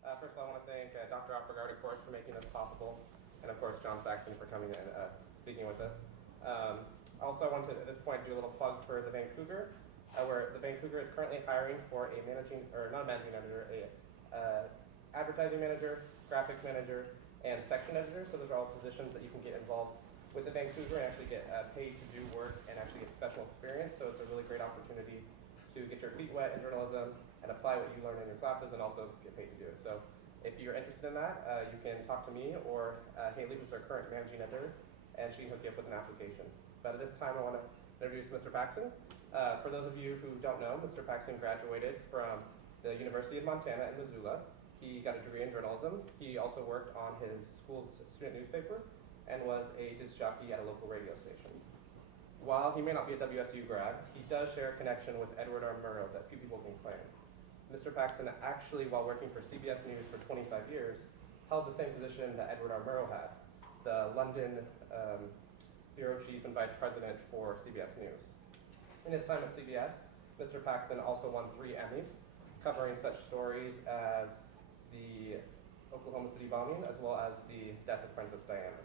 First of all, I want to thank Dr. Alpregard, of course, for making this possible, and of course, John Paxson for coming and speaking with us. Also, I want to, at this point, do a little plug for the Vancouver, where the Vancouver is currently hiring for a managing, or not a managing editor, a advertising manager, graphics manager, and section editor. So those are all positions that you can get involved with the Vancouver and actually get paid to do work and actually get professional experience. So it's a really great opportunity to get your feet wet in journalism and apply what you learn in your classes and also get paid to do it. So if you're interested in that, you can talk to me or Haley, who's our current managing editor, and she can hook you up with an application. But at this time, I want to introduce Mr. Paxson. For those of you who don't know, Mr. Paxson graduated from the University of Montana in Missoula. He got a degree in journalism. He also worked on his school's student newspaper and was a disc jockey at a local radio station. While he may not be a WSU grad, he does share a connection with Edward R. Murrow that few people can claim. Mr. Paxson actually, while working for CBS News for 25 years, held the same position that Edward R. Murrow had, the London bureau chief and vice president for CBS News. In his time at CBS, Mr. Paxson also won 3 Emmys, covering such stories as the Oklahoma City bombing, as well as the death of Princess Diana.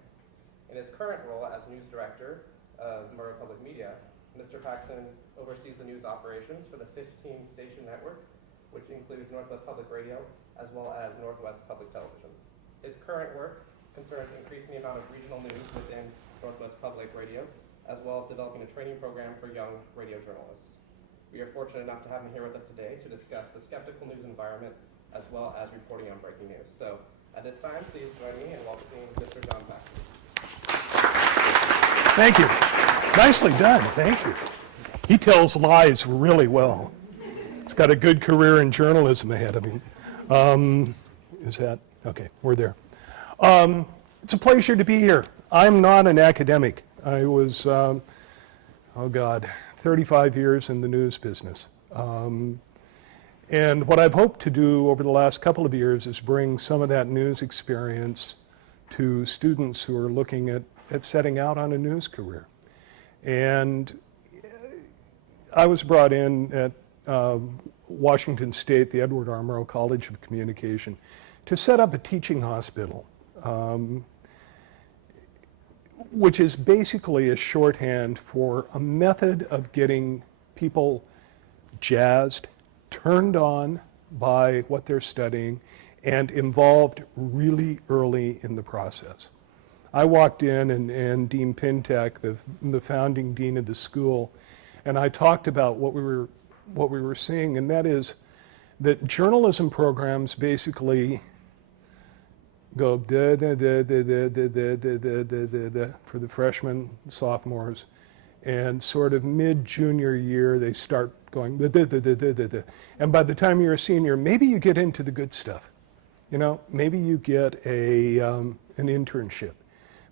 In his current role as news director of Murrow Public Media, Mr. Paxson oversees the news operations for the 15-station network, which includes Northwest Public Radio, as well as Northwest Public Television. His current work concerns increasing the amount of regional news within Northwest Public Radio, as well as developing a training program for young radio journalists. We are fortunate enough to have him here with us today to discuss the skeptical news environment, as well as reporting on breaking news. So at this time, please join me in welcoming Mr. John Paxson. Thank you. Nicely done. Thank you. He tells lies really well. He's got a good career in journalism ahead of him. Is that? Okay, we're there. It's a pleasure to be here. I'm not an academic. I was, 35 years in the news business. And what I've hoped to do over the last couple of years is bring some of that news experience to students who are looking at setting out on a news career. And I was brought in at Washington State, the Edward R. Murrow College of Communication, to set up a teaching hospital, which is basically a shorthand for a method of getting people jazzed, turned on by what they're studying, and involved really early in the process. I walked in and Dean Pintek, the founding dean of the school, and I talked about what we were seeing, and that is that journalism programs basically go da da da da da da da da da da da for the freshmen, sophomores, and sort of mid-junior year they start going da da da da da da da, and by the time you're a senior, maybe you get into the good stuff. You know, maybe you get an internship.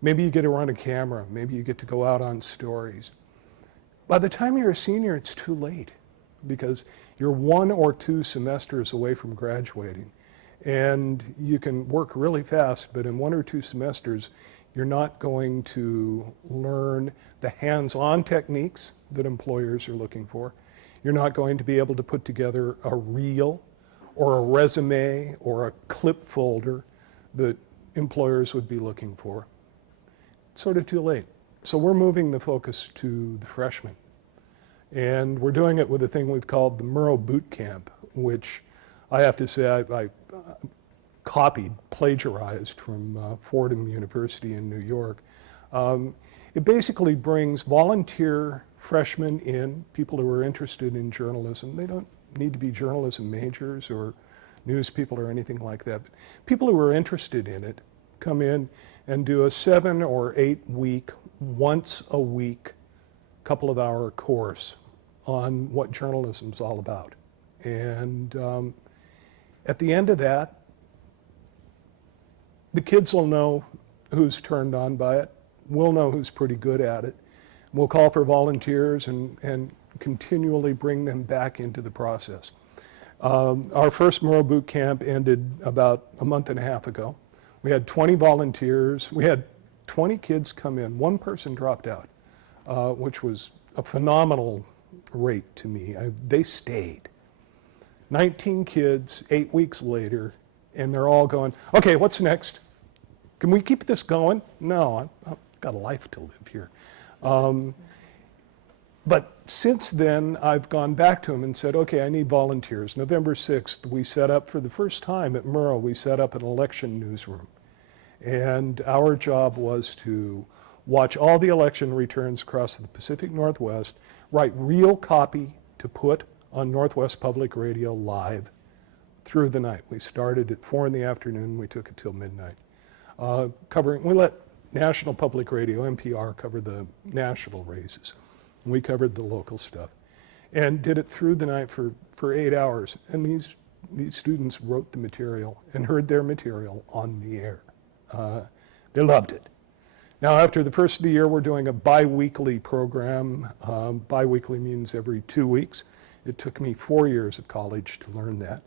Maybe you get to run a camera. Maybe you get to go out on stories. By the time you're a senior, it's too late because you're 1 or 2 semesters away from graduating. And you can work really fast, but in 1 or 2 semesters, you're not going to learn the hands-on techniques that employers are looking for. You're not going to be able to put together a reel or a resume or a clip folder that employers would be looking for. It's sort of too late. So we're moving the focus to the freshmen. And we're doing it with a thing we've called the Murrow Boot Camp, which I have to say I copied, plagiarized from Fordham University in New York. It basically brings volunteer freshmen in, people who are interested in journalism. They don't need to be journalism majors or news people or anything like that. But people who are interested in it come in and do a 7 or 8 week, once a week, couple of hour course on what journalism's all about. And at the end of that, the kids will know who's turned on by it. We'll know who's pretty good at it. We'll call for volunteers and continually bring them back into the process. Our first Murrow Boot Camp ended about a month and a half ago. We had 20 volunteers. We had 20 kids come in. 1 person dropped out, which was a phenomenal rate to me. They stayed. 19 kids, 8 weeks later, and they're all going, okay, what's next? Can we keep this going? No, I've got a life to live here. But since then, I've gone back to him and said, okay, I need volunteers. November 6th, we set up, for the first time at Murrow, we set up an election newsroom. And our job was to watch all the election returns across the Pacific Northwest, write real copy to put on Northwest Public Radio live through the night. We started at 4 in the afternoon, we took it till midnight. We let National Public Radio, NPR, cover the national races. We covered the local stuff and did it through the night for 8 hours. And these students wrote the material and heard their material on the air. They loved it. Now, after the first of the year, we're doing a bi-weekly program. Bi-weekly means every 2 weeks. It took me 4 years of college to learn that.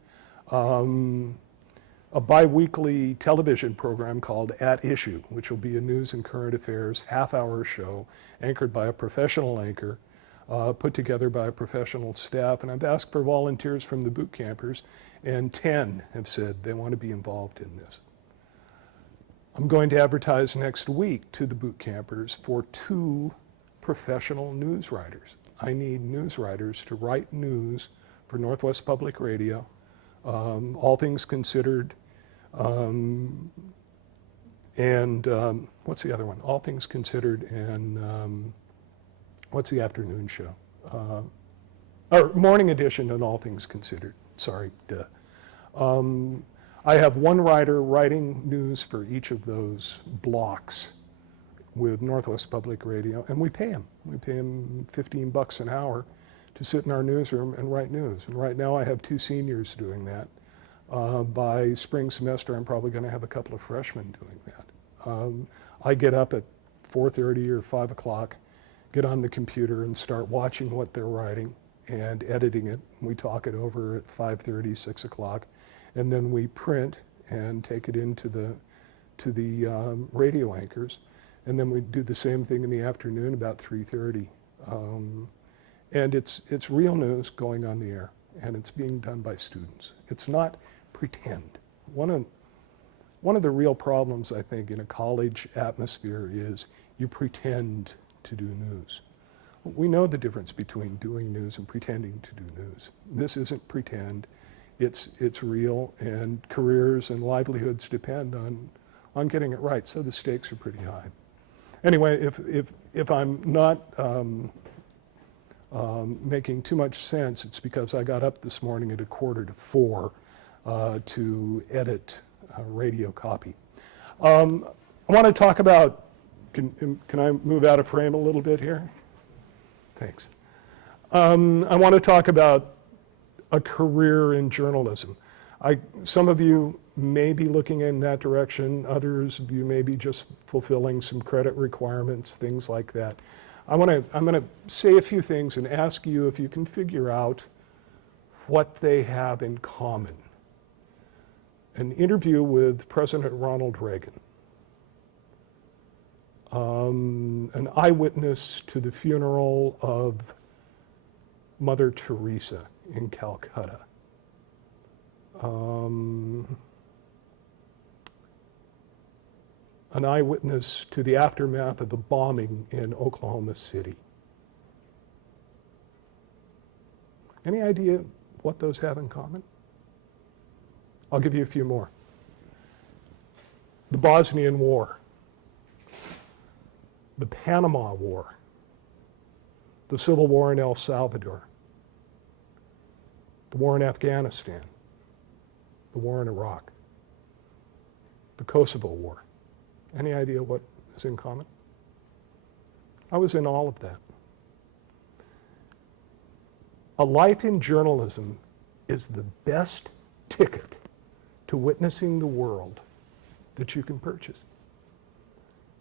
A bi-weekly television program called At Issue, which will be a news and current affairs half-hour show anchored by a professional anchor, put together by a professional staff. And I've asked for volunteers from the boot campers, and 10 have said they want to be involved in this. I'm going to advertise next week to the boot campers for 2 professional news writers. I need news writers to write news for Northwest Public Radio, All Things Considered, and what's the other one? All Things Considered, and what's the afternoon show? Or Morning Edition and All Things Considered. Sorry, duh. I have one writer writing news for each of those blocks with Northwest Public Radio, and we pay him. We pay him $15 an hour to sit in our newsroom and write news. And right now I have 2 seniors doing that. By spring semester, I'm probably going to have a couple of freshmen doing that. I get up at 4:30 or 5 o'clock, get on the computer and start watching what they're writing and editing it. We talk it over at 5:30, 6 o'clock, and then we print and take it into the radio anchors. And then we do the same thing in the afternoon about 3:30. And it's real news going on the air, and it's being done by students. It's not pretend. One of the real problems, I think, in a college atmosphere is you pretend to do news. We know the difference between doing news and pretending to do news. This isn't pretend. It's real, and careers and livelihoods depend on getting it right, so the stakes are pretty high. Anyway, if I'm not making too much sense, it's because I got up this morning at 3:45 to edit radio copy. I want to talk about, can I move out of frame a little bit here? Thanks. I want to talk about a career in journalism. Some of you may be looking in that direction, others of you may be just fulfilling some credit requirements, things like that. I'm going to say a few things and ask you if you can figure out what they have in common. An interview with President Ronald Reagan, an eyewitness to the funeral of Mother Teresa in Calcutta, an eyewitness to the aftermath of the bombing in Oklahoma City. Any idea what those have in common? I'll give you a few more. The Bosnian War, the Panama War, the Civil War in El Salvador, the war in Afghanistan, the war in Iraq, the Kosovo War. Any idea what is in common? I was in all of that. A life in journalism is the best ticket to witnessing the world that you can purchase.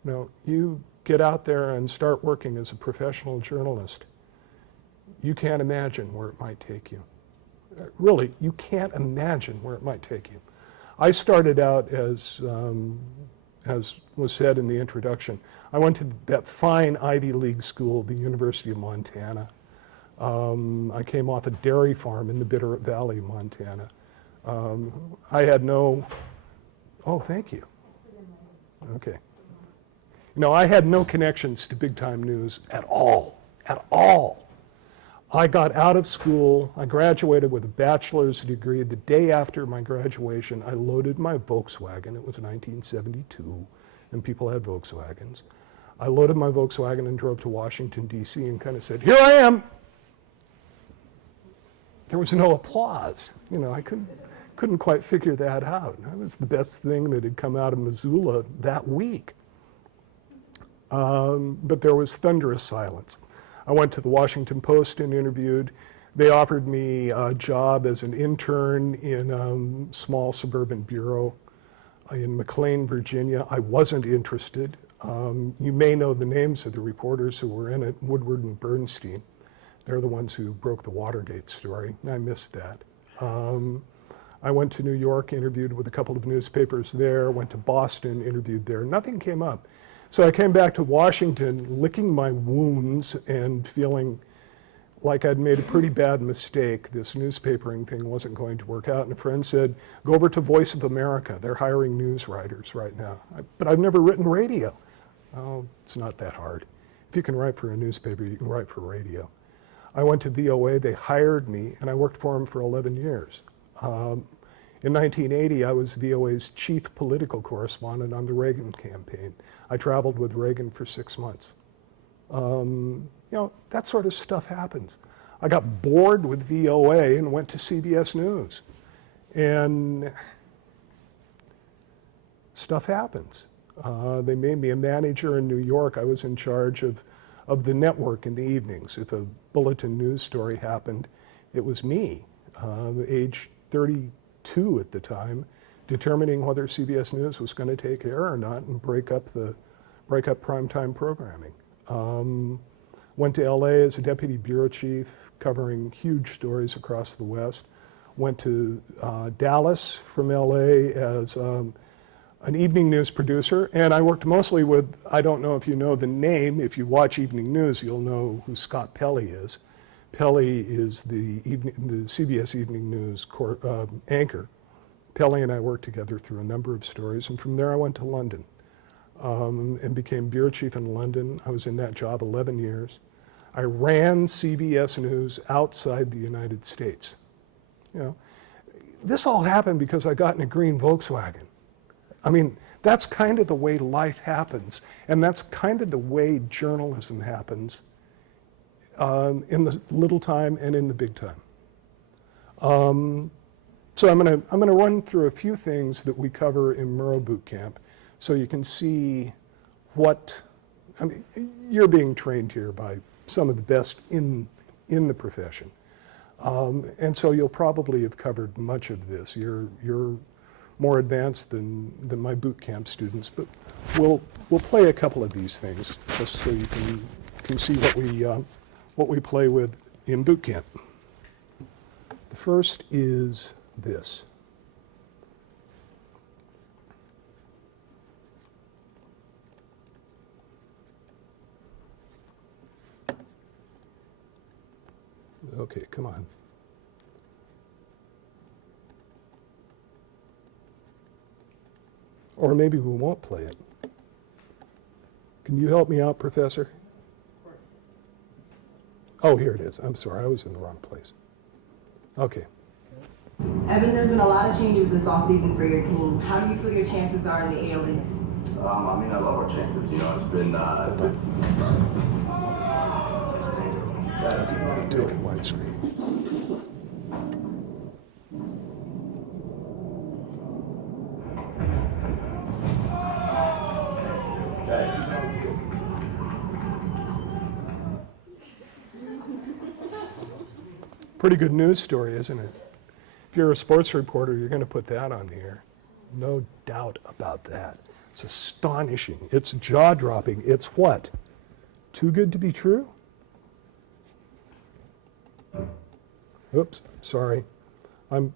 You know, you get out there and start working as a professional journalist, you can't imagine where it might take you. Really, you can't imagine where it might take you. I started out as was said in the introduction, I went to that fine Ivy League school, the University of Montana. I came off a dairy farm in the Bitterroot Valley, Montana. I had no, oh, thank you. Okay. No, I had no connections to big time news at all, at all. I got out of school, I graduated with a bachelor's degree. The day after my graduation, I loaded my Volkswagen. It was 1972, and people had Volkswagens. I loaded my Volkswagen and drove to Washington, D.C. and kind of said, here I am. There was no applause. You know, I couldn't quite figure that out. That was the best thing that had come out of Missoula that week. But there was thunderous silence. I went to the Washington Post and interviewed. They offered me a job as an intern in a small suburban bureau in McLean, Virginia. I wasn't interested. You may know the names of the reporters who were in it, Woodward and Bernstein. They're the ones who broke the Watergate story. I missed that. I went to New York, interviewed with a couple of newspapers there, went to Boston, interviewed there. Nothing came up. So I came back to Washington licking my wounds and feeling like I'd made a pretty bad mistake. This newspapering thing wasn't going to work out. And a friend said, go over to Voice of America. They're hiring news writers right now. But I've never written radio. Oh, it's not that hard. If you can write for a newspaper, you can write for radio. I went to VOA, they hired me, and I worked for them for 11 years. In 1980, I was VOA's chief political correspondent on the Reagan campaign. I traveled with Reagan for 6 months. You know, that sort of stuff happens. I got bored with VOA and went to CBS News. And stuff happens. They made me a manager in New York. I was in charge of the network in the evenings. If a bulletin news story happened, it was me, age 32 at the time, determining whether CBS News was going to take air or not and break up primetime programming. Went to LA as a deputy bureau chief, covering huge stories across the West. Went to Dallas from LA as an evening news producer, and I worked mostly with, I don't know if you know the name, if you watch evening news, you'll know who Scott Pelley is. Pelley is the CBS Evening News anchor. Pelley and I worked together through a number of stories, and from there I went to London and became bureau chief in London. I was in that job 11 years. I ran CBS News outside the United States. You know, this all happened because I got in a green Volkswagen. I mean, that's kind of the way life happens, and that's kind of the way journalism happens in the little time and in the big time. So I'm gonna run through a few things that we cover in Murrow Boot Camp, so you can see what, I mean, you're being trained here by some of the best in the profession, and so you'll probably have covered much of this. You're more advanced than my boot camp students, but we'll play a couple of these things just so you can see what we play with in boot camp. The first is this. Okay, come on. Or maybe we won't play it. Can you help me out, Professor? Oh, here it is. I'm sorry, I was in the wrong place. Okay. Evan, there's been a lot of changes this offseason for your team. How do you feel your chances are in the AL East? I mean, I love our chances. You know, it's been. Take it widescreen. Pretty good news story, isn't it? If you're a sports reporter, you're going to put that on the air. No doubt about that. It's astonishing. It's jaw-dropping. It's what? Too good to be true? Oops, sorry. I'm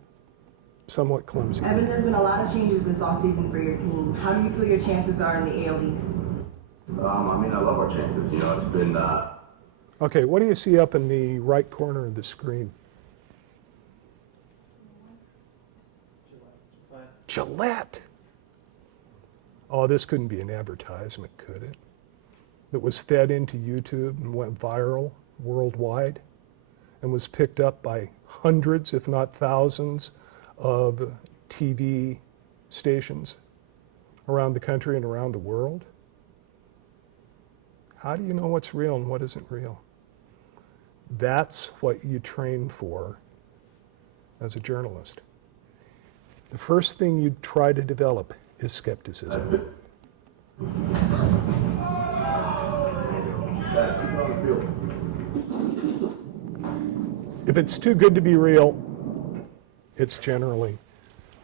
somewhat clumsy. Evan, there's been a lot of changes this offseason for your team. How do you feel your chances are in the AL East? I mean, I love our chances. You know, it's been. Okay, what do you see up in the right corner of the screen? Gillette. Oh, this couldn't be an advertisement, could it? That was fed into YouTube and went viral worldwide and was picked up by hundreds, if not thousands, of TV stations around the country and around the world. How do you know what's real and what isn't real? That's what you train for as a journalist. The first thing you try to develop is skepticism. If it's too good to be real, it's generally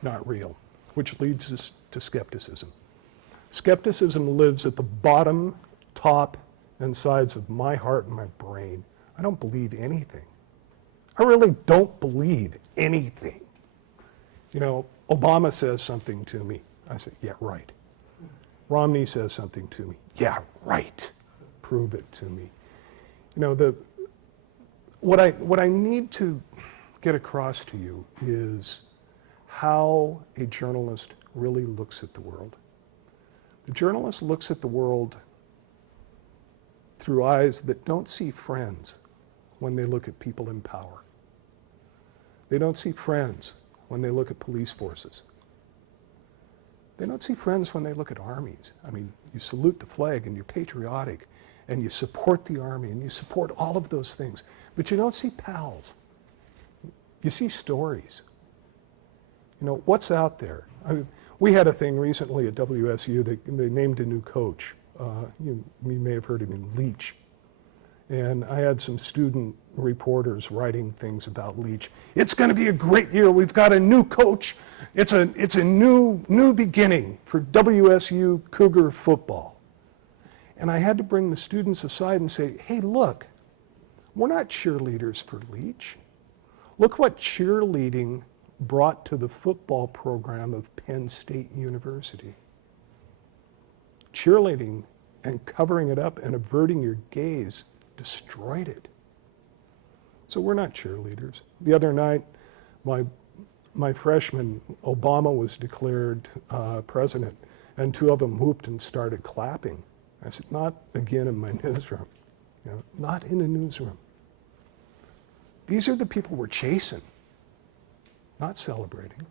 not real, which leads us to skepticism. Skepticism lives at the bottom, top, and sides of my heart and my brain. I don't believe anything. I really don't believe anything. You know, Obama says something to me. I say, yeah, right. Romney says something to me. Yeah, right. Prove it to me. You know, what I need to get across to you is how a journalist really looks at the world. The journalist looks at the world through eyes that don't see friends when they look at people in power. They don't see friends when they look at police forces. They don't see friends when they look at armies. I mean, you salute the flag and you're patriotic and you support the army and you support all of those things, but you don't see pals. You see stories. You know, what's out there? I mean, we had a thing recently at WSU, they named a new coach. You may have heard him in Leach. And I had some student reporters writing things about Leach. It's going to be a great year. We've got a new coach. It's a new beginning for WSU Cougar football. And I had to bring the students aside and say, hey, look, we're not cheerleaders for Leach. Look what cheerleading brought to the football program of Penn State University. Cheerleading and covering it up and averting your gaze destroyed it. So we're not cheerleaders. The other night, my freshman, Obama was declared president, and two of them whooped and started clapping. I said, not again in my newsroom. You know, not in a newsroom. These are the people we're chasing, not celebrating.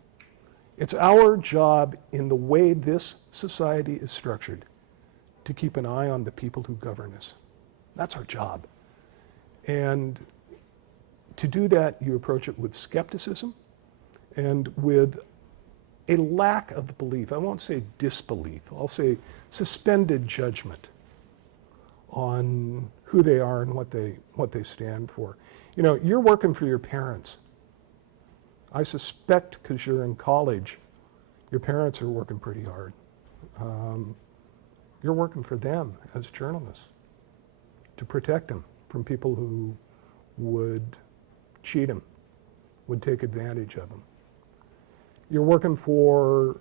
It's our job in the way this society is structured to keep an eye on the people who govern us. That's our job. And to do that, you approach it with skepticism and with a lack of belief. I won't say disbelief, I'll say suspended judgment on who they are and what they stand for. You know, you're working for your parents. I suspect because you're in college, your parents are working pretty hard. You're working for them as journalists to protect them from people who would cheat them, would take advantage of them. You're working for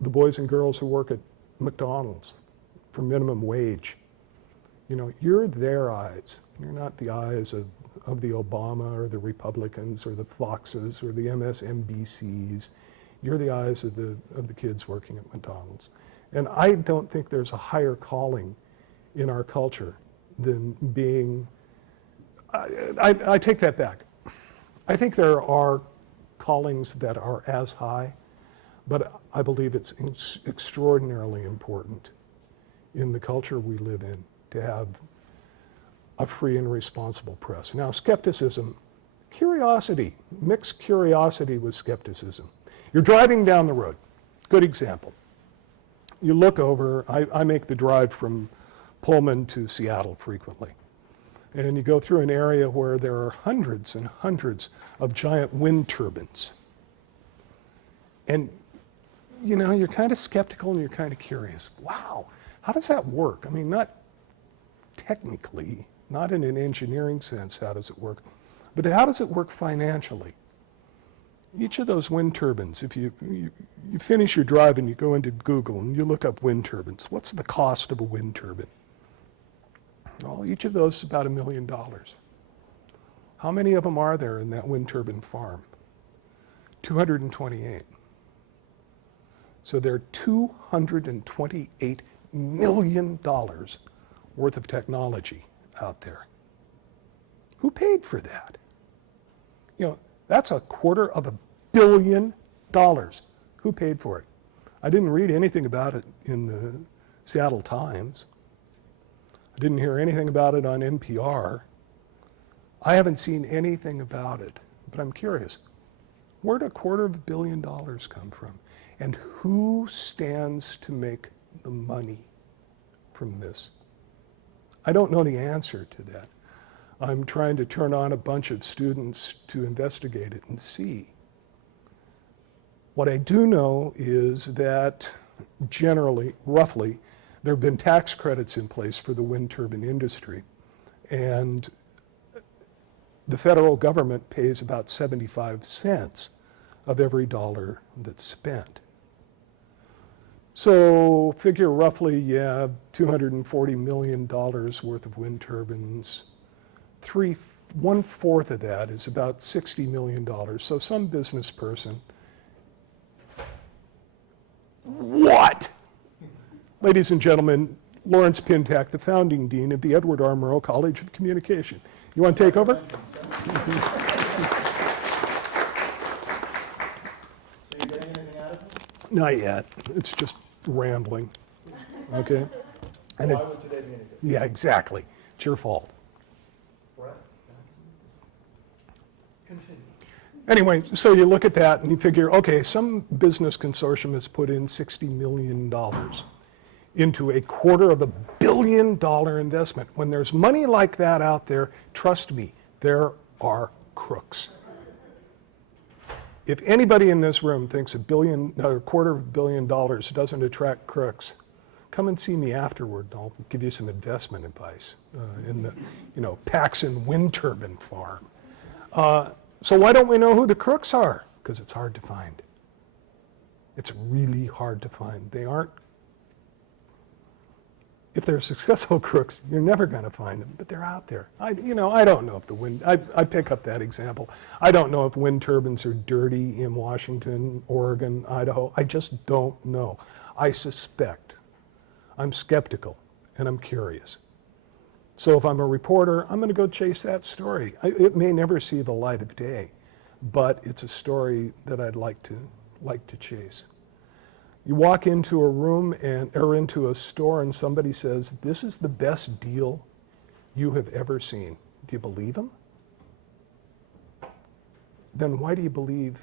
the boys and girls who work at McDonald's for minimum wage. You know, you're their eyes. You're not the eyes of the Obama or the Republicans or the Foxes or the MSNBCs. You're the eyes of the kids working at McDonald's. And I don't think there's a higher calling in our culture than being, I take that back. I think there are callings that are as high, but I believe it's extraordinarily important in the culture we live in to have a free and responsible press. Now, skepticism, curiosity, mix curiosity with skepticism. You're driving down the road, good example. You look over, I make the drive from Pullman to Seattle frequently. And you go through an area where there are hundreds and hundreds of giant wind turbines. And, you know, you're kind of skeptical and you're kind of curious. Wow, how does that work? I mean, not technically, not in an engineering sense, how does it work? But how does it work financially? Each of those wind turbines, if you finish your drive and you go into Google and you look up wind turbines, what's the cost of a wind turbine? Well, each of those is about $1 million. How many of them are there in that wind turbine farm? 228. So there are $228 million worth of technology out there. Who paid for that? That's $250 million. Who paid for it? I didn't read anything about it in the Seattle Times. I didn't hear anything about it on NPR. I haven't seen anything about it, but I'm curious. Where'd $250 million come from? And who stands to make the money from this? I don't know the answer to that. I'm trying to turn on a bunch of students to investigate it and see. What I do know is that generally, roughly, there have been tax credits in place for the wind turbine industry, and the federal government pays about 75 cents of every dollar that's spent. So figure roughly, $240 million worth of wind turbines. 1/4 of that is about $60 million. So some business person. What? Ladies and gentlemen, Lawrence Pintack, the founding dean of the Edward R. Murrow College of Communication. You want to take over? So you getting anything out of it? Not yet. It's just rambling. Okay? And Why would today be any good? yeah, exactly. It's your fault. What? Continue. Anyway, so you look at that and you figure, okay, some business consortium has put in $60 million into $250 million investment. When there's money like that out there, trust me, there are crooks. If anybody in this room thinks $250 million doesn't attract crooks, come and see me afterward and I'll give you some investment advice in the Paxson wind turbine farm. So why don't we know who the crooks are? Because it's hard to find. It's really hard to find. They aren't, if they're successful crooks, you're never going to find them, but they're out there. I don't know if the wind, I pick up that example. I don't know if wind turbines are dirty in Washington, Oregon, Idaho. I just don't know. I suspect. I'm skeptical and I'm curious. So if I'm a reporter, I'm going to go chase that story. It may never see the light of day, but it's a story that I'd like to chase. You walk into a room or into a store and somebody says, "This is the best deal you have ever seen." Do you believe them? Then why do you believe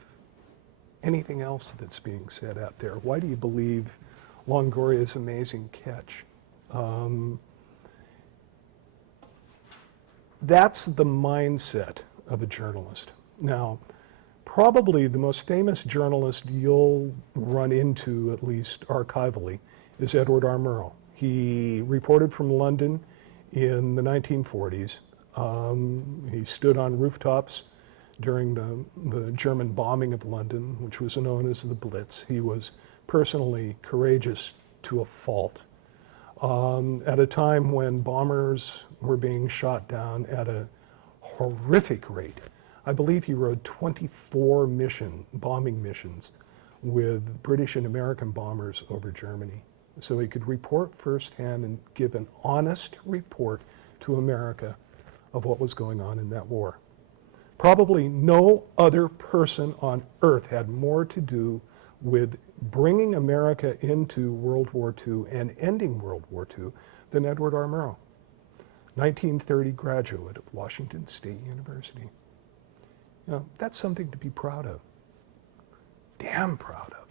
anything else that's being said out there? Why do you believe Longoria's amazing catch? That's the mindset of a journalist. Now, probably the most famous journalist you'll run into, at least archivally, is Edward R. Murrow. He reported from London in the 1940s. He stood on rooftops during the German bombing of London, which was known as the Blitz. He was personally courageous to a fault. At a time when bombers were being shot down at a horrific rate. I believe he rode 24 bombing missions with British and American bombers over Germany. So he could report firsthand and give an honest report to America of what was going on in that war. Probably no other person on earth had more to do with bringing America into World War II and ending World War II than Edward R. Murrow. 1930 graduate of Washington State University. That's something to be proud of. Damn proud of.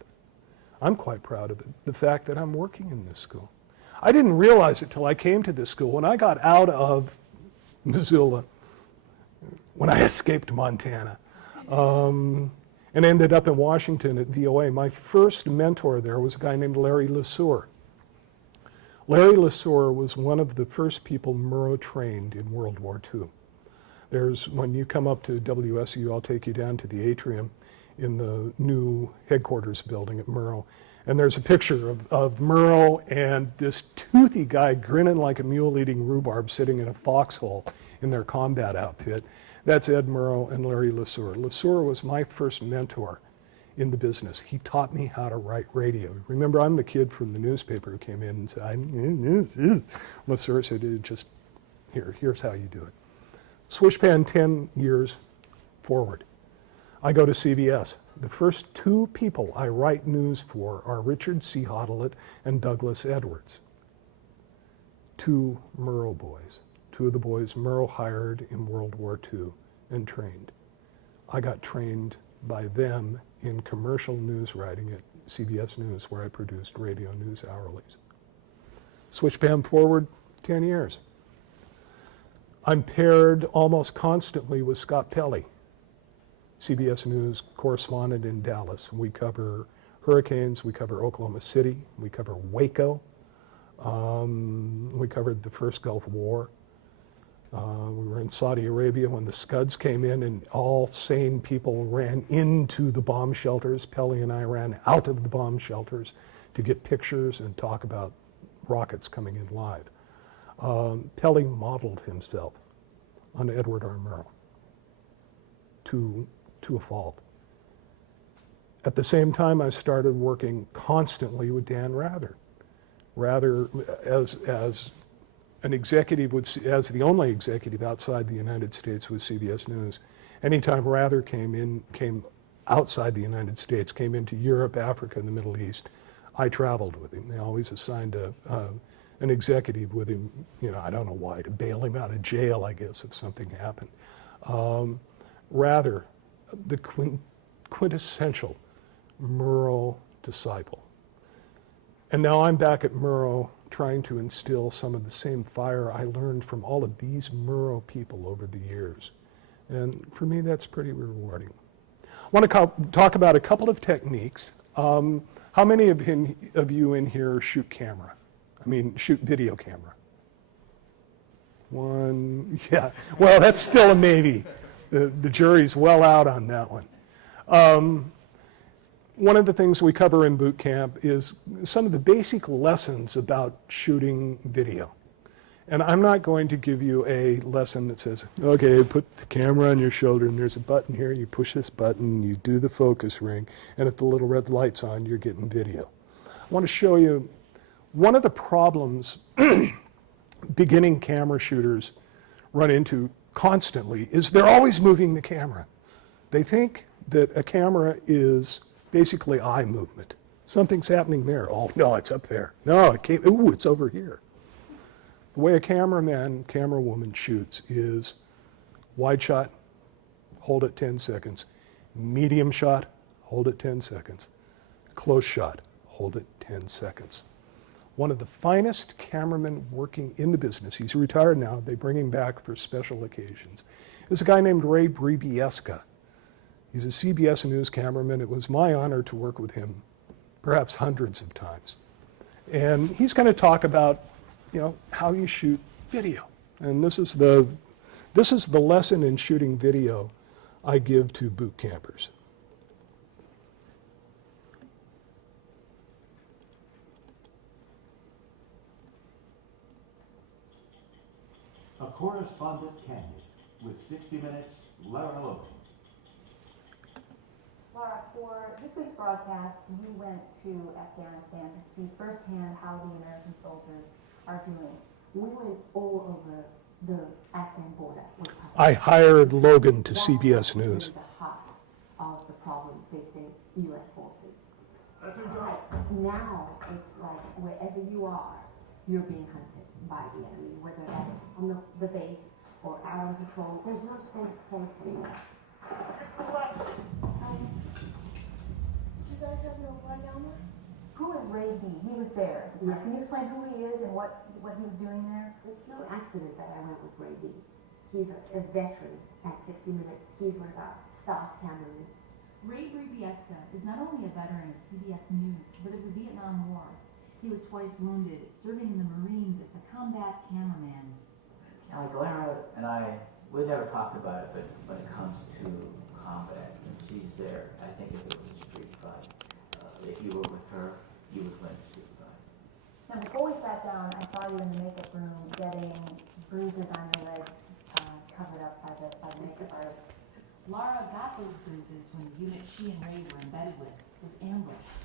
I'm quite proud of it, the fact that I'm working in this school. I didn't realize it till I came to this school. When I got out of Missoula, when I escaped Montana, and ended up in Washington at VOA, my first mentor there was a guy named Larry LeSueur. Larry LeSueur was one of the first people Murrow trained in World War II. When you come up to WSU, I'll take you down to the atrium in the new headquarters building at Murrow. And there's a picture of Murrow and this toothy guy grinning like a mule eating rhubarb sitting in a foxhole in their combat outfit. That's Ed Murrow and Larry LeSueur. LeSueur was my first mentor in the business. He taught me how to write radio. Remember, I'm the kid from the newspaper who came in and said, Monsieur said, just here's how you do it. Swishpan 10 years forward. I go to CBS. The first two people I write news for are Richard C. Hodelet and Douglas Edwards. Two Murrow boys. Two of the boys Murrow hired in World War II and trained. I got trained by them in commercial news writing at CBS News, where I produced radio news hourlies. Swishpan forward 10 years. I'm paired almost constantly with Scott Pelley, CBS News correspondent in Dallas. We cover hurricanes, we cover Oklahoma City, we cover Waco, we covered the first Gulf War. We were in Saudi Arabia when the Scuds came in and all sane people ran into the bomb shelters. Pelley and I ran out of the bomb shelters to get pictures and talk about rockets coming in live. Pelley modeled himself on Edward R. Murrow to a fault. At the same time, I started working constantly with Dan Rather. Rather, as an executive, as the only executive outside the United States with CBS News. Anytime Rather came outside the United States, came into Europe, Africa, and the Middle East, I traveled with him. They always assigned an executive with him, I don't know why, to bail him out of jail, I guess, if something happened. Rather, the quintessential Murrow disciple. And now I'm back at Murrow trying to instill some of the same fire I learned from all of these Murrow people over the years. And for me, that's pretty rewarding. I want to talk about a couple of techniques. How many of you in here shoot camera? Shoot video camera? One, yeah. Well, that's still a maybe. The jury's well out on that one. One of the things we cover in boot camp is some of the basic lessons about shooting video. And I'm not going to give you a lesson that says, okay, put the camera on your shoulder and there's a button here, you push this button, you do the focus ring, and if the little red light's on, you're getting video. I want to show you one of the problems beginning camera shooters run into constantly is they're always moving the camera. They think that a camera is basically eye movement. Something's happening there. Oh, no, it's up there. No, it can't. Ooh, it's over here. The way a cameraman, camerawoman shoots is wide shot, hold it 10 seconds. Medium shot, hold it 10 seconds. Close shot, hold it 10 seconds. One of the finest cameramen working in the business, he's retired now, they bring him back for special occasions, is a guy named Ray Bribieska. He's a CBS News cameraman. It was my honor to work with him perhaps hundreds of times. And he's going to talk about, how you shoot video. And this is the lesson in shooting video I give to boot campers. A correspondent candid with 60 Minutes, Lara Logan. Laura, for this week's broadcast, you went to Afghanistan to see firsthand how the American soldiers are doing. We went all over the Afghan border. I hired Logan to CBS News. The heart of the problem facing U.S. forces. Now it's like wherever you are, you're being hunted by the enemy, whether that's on the base or out on patrol. There's no safe place anymore. You guys have no rundown there? Who is Ray B? He was there. Can you explain who he is and what he was doing there? It's no accident that I went with Ray B. He's a veteran at 60 Minutes. He's one of our staff cameramen. Ray Bribieska is not only a veteran of CBS News, but of the Vietnam War. He was twice wounded, serving in the Marines as a combat cameraman. Lara and I, we never talked about it, but when it comes to combat, and she's there, I think if it was a street fight, if you were with her, you would win a street fight. Now, before we sat down, I saw you in the makeup room getting bruises on your legs covered up by the makeup artist. Lara got those bruises when the unit she and Ray were embedded with was ambushed.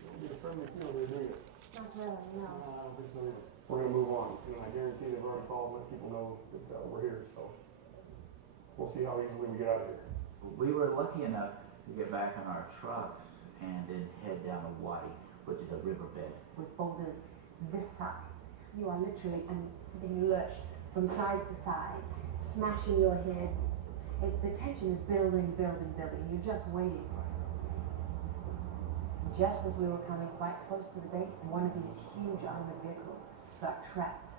Don't be afraid to feel there, do you? Not really, no. No, I don't think so either. We're gonna move on, and I guarantee they've already called and let people know that we're here, so we'll see how easily we get out of here. We were lucky enough to get back on our trucks and then head down a wadi, which is a riverbed. With boulders this size, you are literally being lurched from side to side, smashing your head. The tension is building, building, building. You're just waiting for it. Just as we were coming quite close to the base, one of these huge armored vehicles got trapped.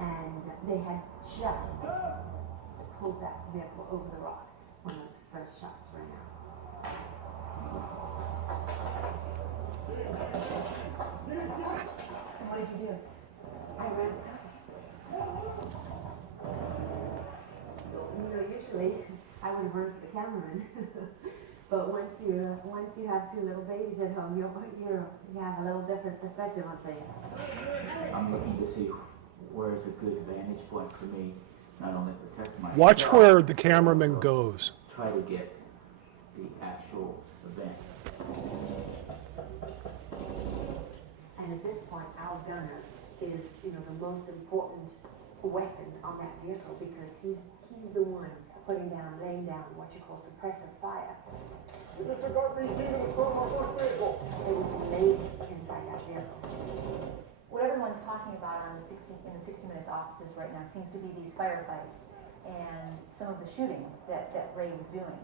And they had just pulled that vehicle over the rock when those first shots rang out. And what did you do? I ran for cover. You know, usually I would have run for the cameraman. But once you have two little babies at home, you have a little different perspective on things. I'm looking to see where's a good vantage point for me, not only protect myself. Watch where the cameraman goes. Try to get the actual event. And at this point, our gunner is, the most important weapon on that vehicle because he's the one laying down what you call suppressive fire. Disregard receiving the storm of our vehicle. It was made inside that vehicle. What everyone's talking about in the 60 Minutes offices right now seems to be these firefights and some of the shooting that Ray was doing.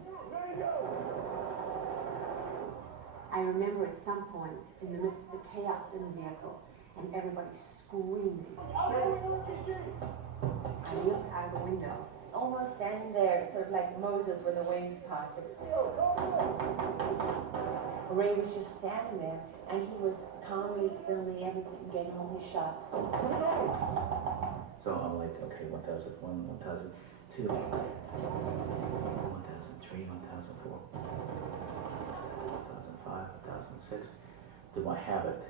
I remember at some point in the midst of the chaos in the vehicle and everybody screaming. I looked out the window, almost standing there, sort of like Moses when the wings parted. Ray was just standing there, and he was calmly filming everything, getting all his shots. So I'm like, okay, 1001, 1002, 1003, 1004, 1005, 1006. Do I have it?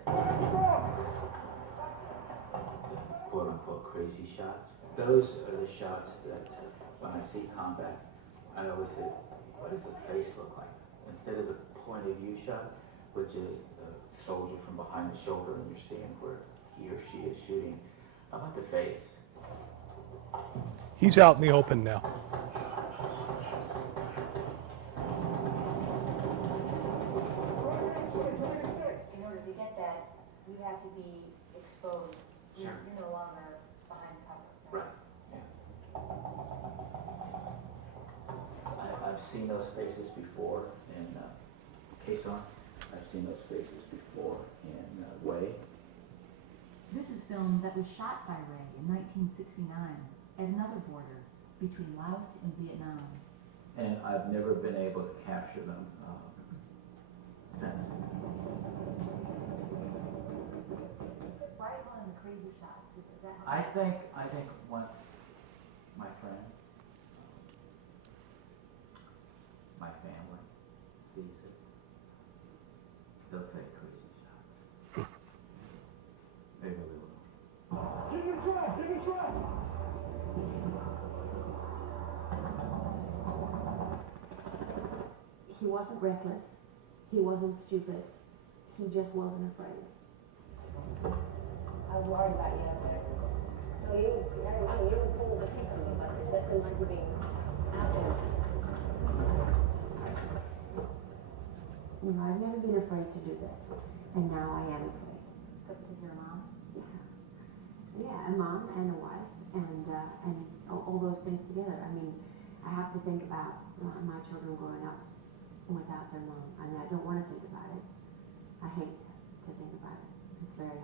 Quote unquote crazy shots. Those are the shots that when I see combat, I always say, what does the face look like? Instead of the point of view shot, which is the soldier from behind the shoulder and you're seeing where he or she is shooting, how about the face? He's out in the open now. In order to get that, you have to be exposed. Sure. You're no longer behind cover. Right. Yeah. I've seen those faces before in Quezon. I've seen those faces before in Way. This is film that was shot by Ray in 1969 at another border between Laos and Vietnam. And I've never been able to capture them since. Why are you calling them crazy shots? Is that how I think once my friend, my family sees it, they'll say crazy shots. They really will. Get your track! Get your track! He wasn't reckless. He wasn't stupid. He just wasn't afraid. I was worried about you up there. No, you were full of the people, but it just didn't like you being out there. I've never been afraid to do this, and now I am afraid. because you're a mom? Yeah, a mom and a wife, and all those things together. I mean, I have to think about my children growing up without their mom. I mean, I don't want to think about it. I hate to think about it. It's very hard.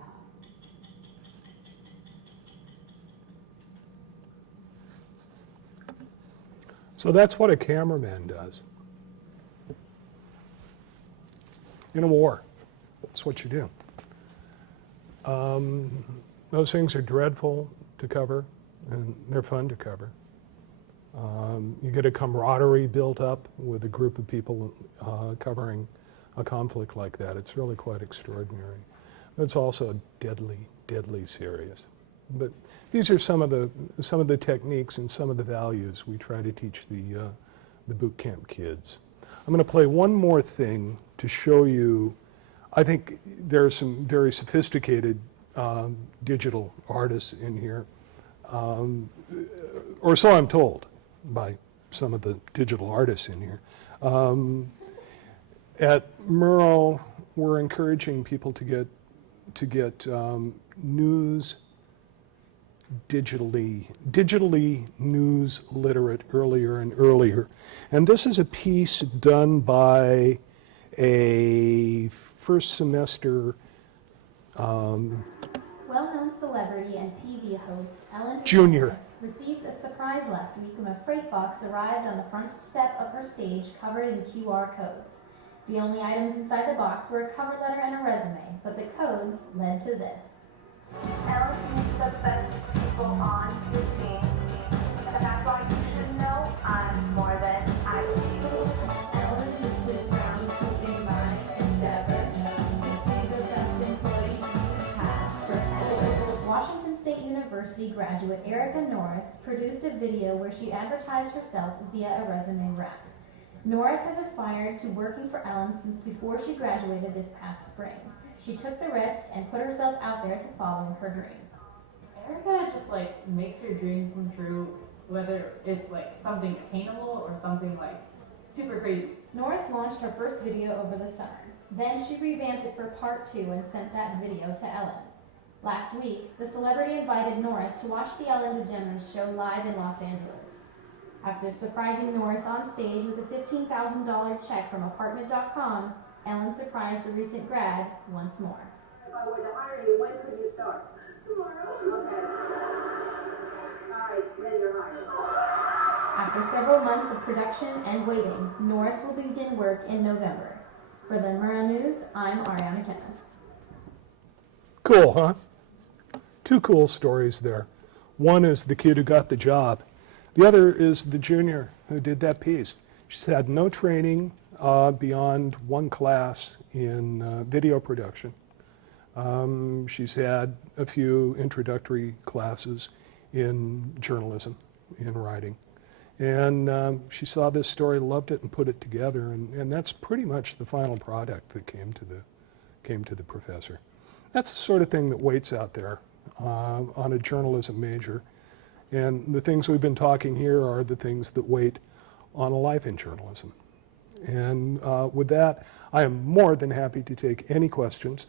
So that's what a cameraman does. In a war, that's what you do. Those things are dreadful to cover, and they're fun to cover. You get a camaraderie built up with a group of people covering a conflict like that. It's really quite extraordinary. It's also deadly, deadly serious. But these are some of the techniques and some of the values we try to teach the the boot camp kids. I'm going to play one more thing to show you. I think there are some very sophisticated digital artists in here, or so I'm told by some of the digital artists in here. At Murrow, we're encouraging people to get news digitally news literate earlier and earlier. And this is a piece done by a first semester well-known celebrity and TV host Ellen Junior DeGeneres received a surprise last week when a freight box arrived on the front step of her stage covered in QR codes. The only items inside the box were a cover letter and a resume, but the codes led to this. Ellen seems the best people on your team, and that's why you should know I'm more than I see. Ellen is so proud to invite endeavor to be the best employee path forever. Washington State University graduate Erica Norris produced a video where she advertised herself via a resume wrap. Norris has aspired to working for Ellen since before she graduated this past spring. She took the risk and put herself out there to follow her dream. Erica just like makes her dreams come true, whether it's like something attainable or something like super crazy. Norris launched her first video over the summer. Then she revamped it for part 2 and sent that video to Ellen. Last week, the celebrity invited Norris to watch the Ellen DeGeneres show live in Los Angeles. After surprising Norris on stage with a $15,000 check from Apartment.com, Ellen surprised the recent grad once more. If I were to hire you, when could you start? Tomorrow. Okay. All right, then you're hired. After several months of production and waiting, Norris will begin work in November. For the Murrow News, I'm Ariana Kennis. Cool, huh? 2 cool stories there. One is the kid who got the job. The other is the junior who did that piece. She's had no training beyond 1 class in video production. She's had a few introductory classes in journalism, in writing. And she saw this story, loved it, and put it together. And that's pretty much the final product that came to the professor. That's the sort of thing that waits out there on a journalism major. And the things we've been talking here are the things that wait on a life in journalism. And with that, I am more than happy to take any questions.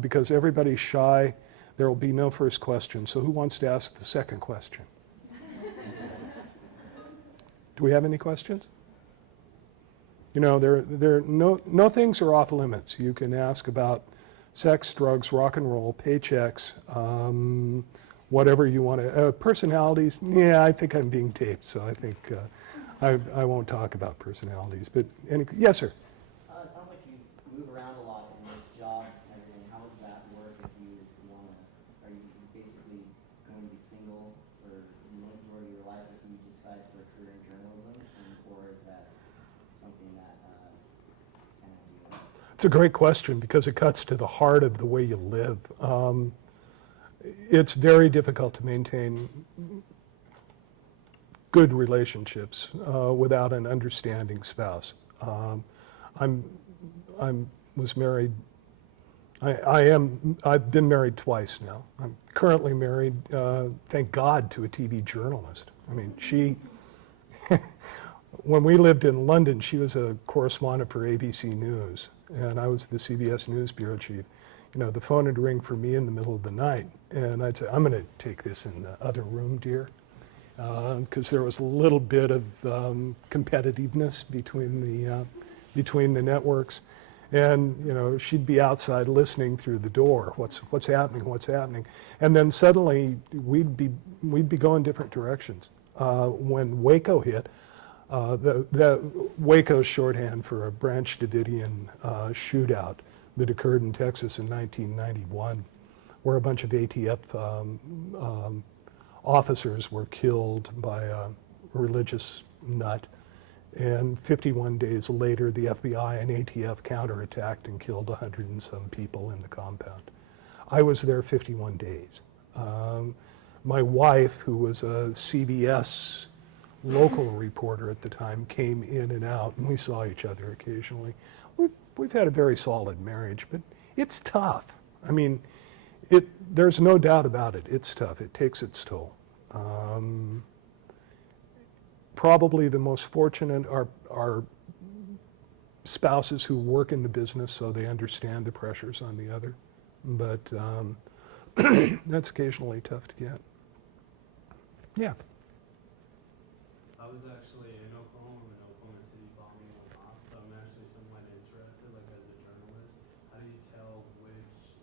Because everybody's shy, there will be no first question. So who wants to ask the second question? Do we have any questions? You know, no things are off limits. You can ask about sex, drugs, rock and roll, paychecks, whatever you want to. Personalities, yeah, I think I'm being taped, so I think I won't talk about personalities. But yes, sir. It sounds like you move around a lot in this job and everything. How does that work if you want to? Are you basically going to be single for the majority of your life if you decide for a career in journalism, or is that something that kind of you? It's a great question because it cuts to the heart of the way you live. It's very difficult to maintain good relationships without an understanding spouse. Was married. I've been married twice now. I'm currently married, thank God, to a TV journalist. I mean, she, when we lived in London, she was a correspondent for ABC News, and I was the CBS News bureau chief. You know, the phone would ring for me in the middle of the night, and I'd say, I'm going to take this in the other room, dear, because there was a little bit of competitiveness between the networks. And you know, she'd be outside listening through the door. What's happening? And then suddenly we'd be going different directions. When Waco hit, the Waco's shorthand for a Branch Davidian shootout that occurred in Texas in 1991, where a bunch of ATF officers were killed by a religious nut. And 51 days later, the FBI and ATF counterattacked and killed 100 and some people in the compound. I was there 51 days. My wife, who was a CBS local reporter at the time came in and out, and we saw each other occasionally. We've had a very solid marriage, but it's tough. I mean, there's no doubt about it. It's tough. It takes its toll. Probably the most fortunate are spouses who work in the business, so they understand the pressures on the other. But that's occasionally tough to get. Yeah. I was actually in Oklahoma when Oklahoma City bombing went off, so I'm actually somewhat interested, like as a journalist, how do you tell which,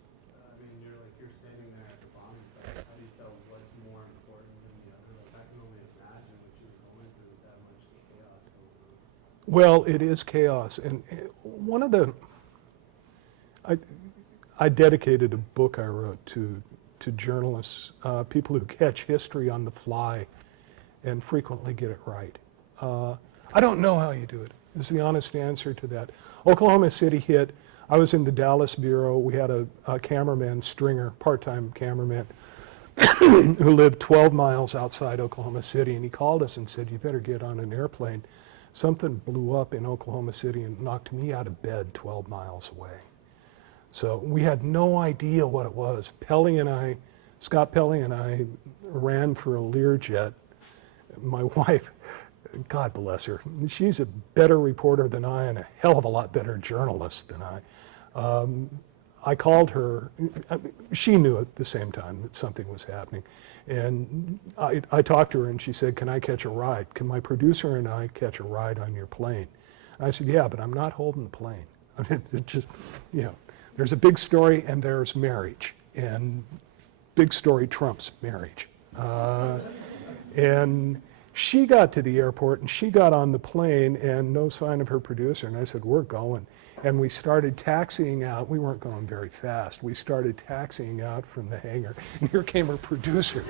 you're standing there at the bombing site, how do you tell what's more important than the other? Like I can only imagine what you were going through with that much chaos going on. Well, it is chaos, and one of the, I dedicated a book I wrote to journalists, people who catch history on the fly and frequently get it right. I don't know how you do it, is the honest answer to that. Oklahoma City hit. I was in the Dallas bureau. We had a cameraman, Stringer, part-time cameraman, who lived 12 miles outside Oklahoma City, and he called us and said, you better get on an airplane. Something blew up in Oklahoma City and knocked me out of bed 12 miles away. So we had no idea what it was. Scott Pelley and I ran for a Learjet. My wife, God bless her, she's a better reporter than I and a hell of a lot better journalist than I. I called her, she knew at the same time that something was happening. And I talked to her and she said, can I catch a ride? Can my producer and I catch a ride on your plane? I said, yeah, but I'm not holding the plane. I mean, it just, there's a big story and there's marriage. And big story trumps marriage. And she got to the airport and she got on the plane and no sign of her producer. And I said, we're going. And we started taxiing out. We weren't going very fast. We started taxiing out from the hangar. And here came her producer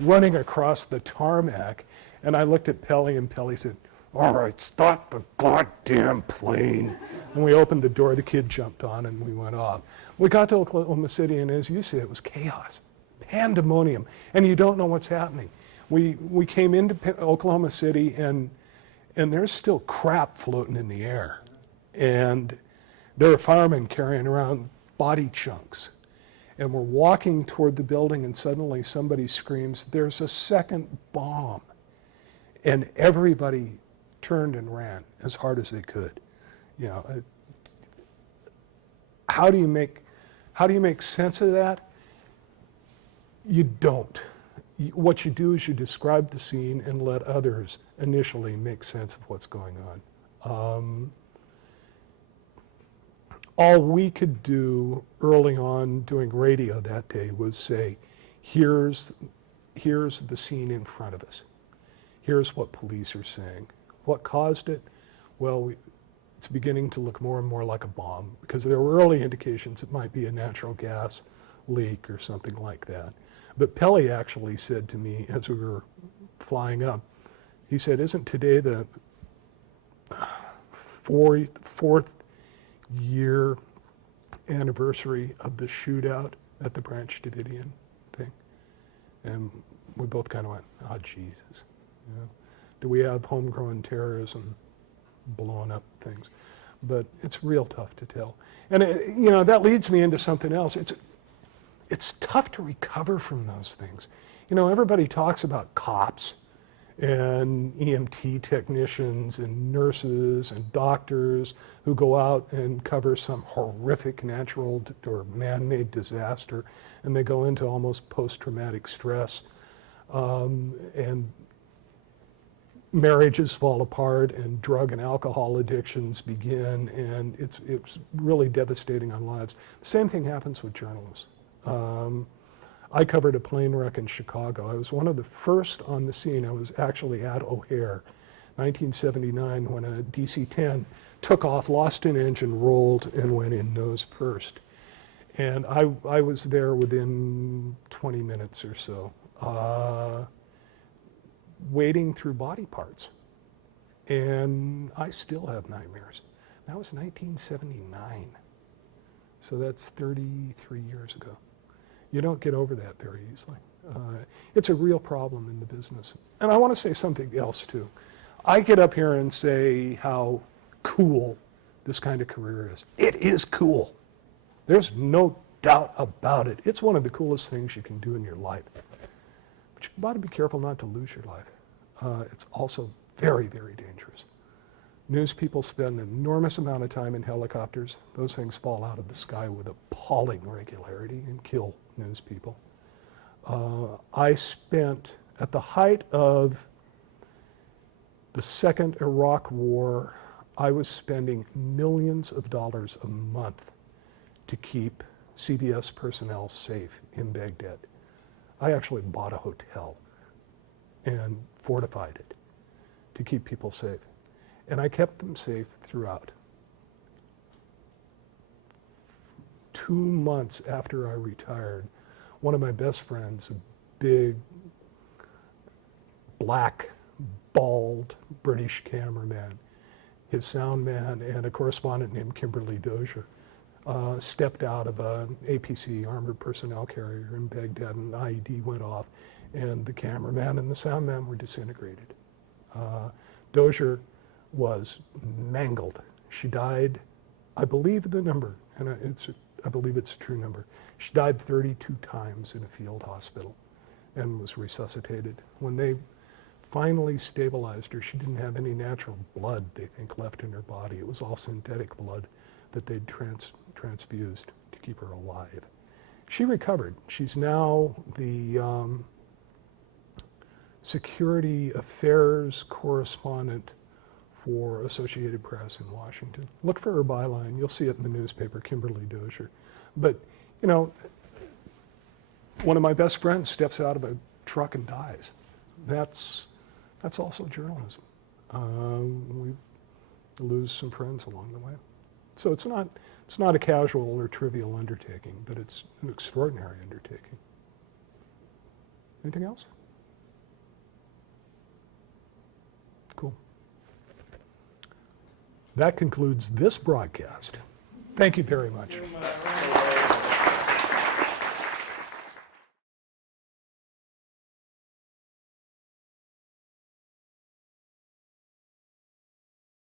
running across the tarmac. And I looked at Pelley and Pelley said, all right, stop the goddamn plane. And we opened the door, the kid jumped on and we went off. We got to Oklahoma City and as you said, it was chaos, pandemonium, and you don't know what's happening. We came into Oklahoma City and there's still crap floating in the air. And there are firemen carrying around body chunks. And we're walking toward the building and suddenly somebody screams, there's a second bomb. And everybody turned and ran as hard as they could. How do you make sense of that? You don't. What you do is you describe the scene and let others initially make sense of what's going on. All we could do early on doing radio that day was say, here's the scene in front of us. Here's what police are saying. What caused it? Well, it's beginning to look more and more like a bomb because there were early indications it might be a natural gas leak or something like that. But Pelley actually said to me as we were flying up, he said, isn't today the fourth year anniversary of the shootout at the Branch Davidian thing? And we both kind of went, oh, Jesus. Do we have homegrown terrorism blowing up things? But it's real tough to tell. And that leads me into something else. It's tough to recover from those things. Everybody talks about cops and EMT technicians and nurses and doctors who go out and cover some horrific natural or man-made disaster, and they go into almost post-traumatic stress, and marriages fall apart and drug and alcohol addictions begin, and it's really devastating on lives. The same thing happens with journalists. I covered a plane wreck in Chicago. I was one of the first on the scene. I was actually at O'Hare, 1979, when a DC-10 took off, lost an engine, rolled, and went in nose first. And I was there within 20 minutes or so, wading through body parts. And I still have nightmares. That was 1979. So that's 33 years ago. You don't get over that very easily. It's a real problem in the business. And I want to say something else too. I get up here and say how cool this kind of career is. It is cool. There's no doubt about it. It's one of the coolest things you can do in your life. But you've got to be careful not to lose your life. It's also very, very dangerous. News people spend an enormous amount of time in helicopters. Those things fall out of the sky with appalling regularity and kill news people. I spent, at the height of the second Iraq War, I was spending millions of dollars a month to keep CBS personnel safe in Baghdad. I actually bought a hotel and fortified it to keep people safe. And I kept them safe throughout. 2 months after I retired, one of my best friends, a big, black, bald British cameraman, his sound man, and a correspondent named Kimberly Dozier, stepped out of an APC armored personnel carrier in Baghdad, and an IED went off, and the cameraman and the sound man were disintegrated. Dozier was mangled. She died, I believe the number, and I believe it's a true number. She died 32 times in a field hospital and was resuscitated. When they finally stabilized her, she didn't have any natural blood, they think, left in her body. It was all synthetic blood that they'd transfused to keep her alive. She recovered. She's now the security affairs correspondent for Associated Press in Washington. Look for her byline. You'll see it in the newspaper, Kimberly Dozier. But, you know, one of my best friends steps out of a truck and dies. That's also journalism. We lose some friends along the way. So it's not a casual or trivial undertaking, but it's an extraordinary undertaking. Anything else? Cool. That concludes this broadcast. Thank you very much.